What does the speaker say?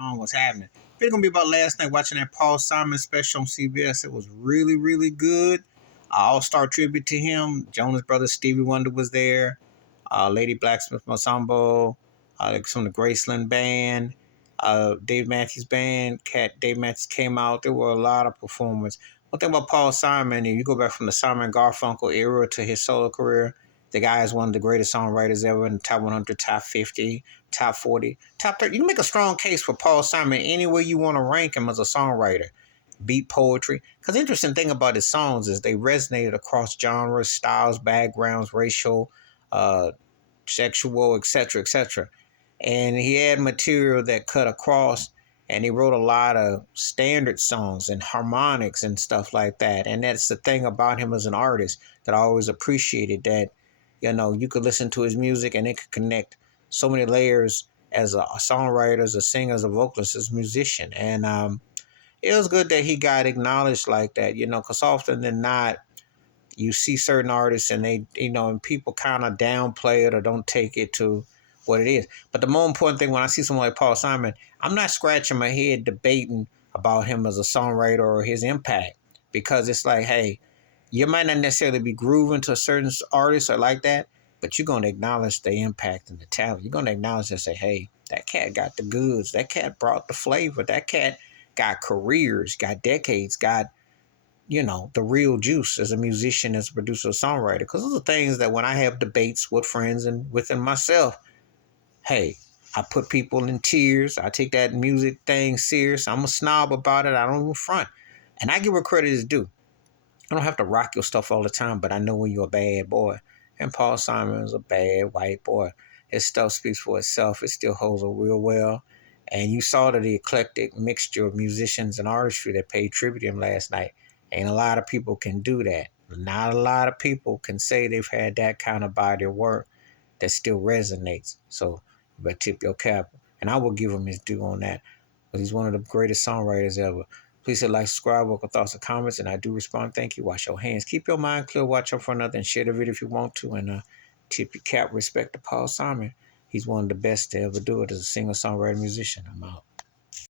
on? What's happening? It's gonna be about last night watching that Paul Simon special on CBS. It was really, really good. All-star tribute to him. Jonas Brothers, Stevie Wonder was there. Lady Blacksmith Ensemble, some of the Graceland band, Dave Matthews Band. Dave Matthews came out. There were a lot of performers. One thing about Paul Simon, and you go back from the Simon Garfunkel era to his solo career, the guy is one of the greatest songwriters ever in the top 100, top 50, top 40, top 30. You can make a strong case for Paul Simon anywhere you want to rank him as a songwriter. Beat poetry. Because the interesting thing about his songs is they resonated across genres, styles, backgrounds, racial, sexual, etc., etc. And he had material that cut across, and he wrote a lot of standard songs and harmonics and stuff like that. And that's the thing about him as an artist that I always appreciated, that you could listen to his music and it could connect so many layers as a songwriter, as a singer, as a vocalist, as a musician. And it was good that he got acknowledged like that, because often than not, you see certain artists and they, and people kind of downplay it or don't take it to what it is. But the more important thing, when I see someone like Paul Simon, I'm not scratching my head debating about him as a songwriter or his impact, because it's like, hey, you might not necessarily be grooving to a certain artist or like that, but you're going to acknowledge the impact and the talent. You're going to acknowledge and say, hey, that cat got the goods. That cat brought the flavor. That cat got careers, got decades, got, the real juice as a musician, as a producer, a songwriter. Because those are things that when I have debates with friends and within myself, hey, I put people in tears. I take that music thing serious. I'm a snob about it. I don't even front. And I give where credit is due. I don't have to rock your stuff all the time, but I know when you're a bad boy. And Paul Simon is a bad white boy. His stuff speaks for itself. It still holds up real well. And you saw the eclectic mixture of musicians and artistry that paid tribute to him last night. Ain't a lot of people can do that. Not a lot of people can say they've had that kind of body of work that still resonates. So you better tip your cap. And I will give him his due on that. But he's one of the greatest songwriters ever. Please hit like, subscribe, welcome thoughts and comments, and I do respond. Thank you. Wash your hands. Keep your mind clear. Watch out for another, and share the video if you want to. And tip your cap. Respect to Paul Simon. He's one of the best to ever do it as a singer, songwriter, musician. I'm out.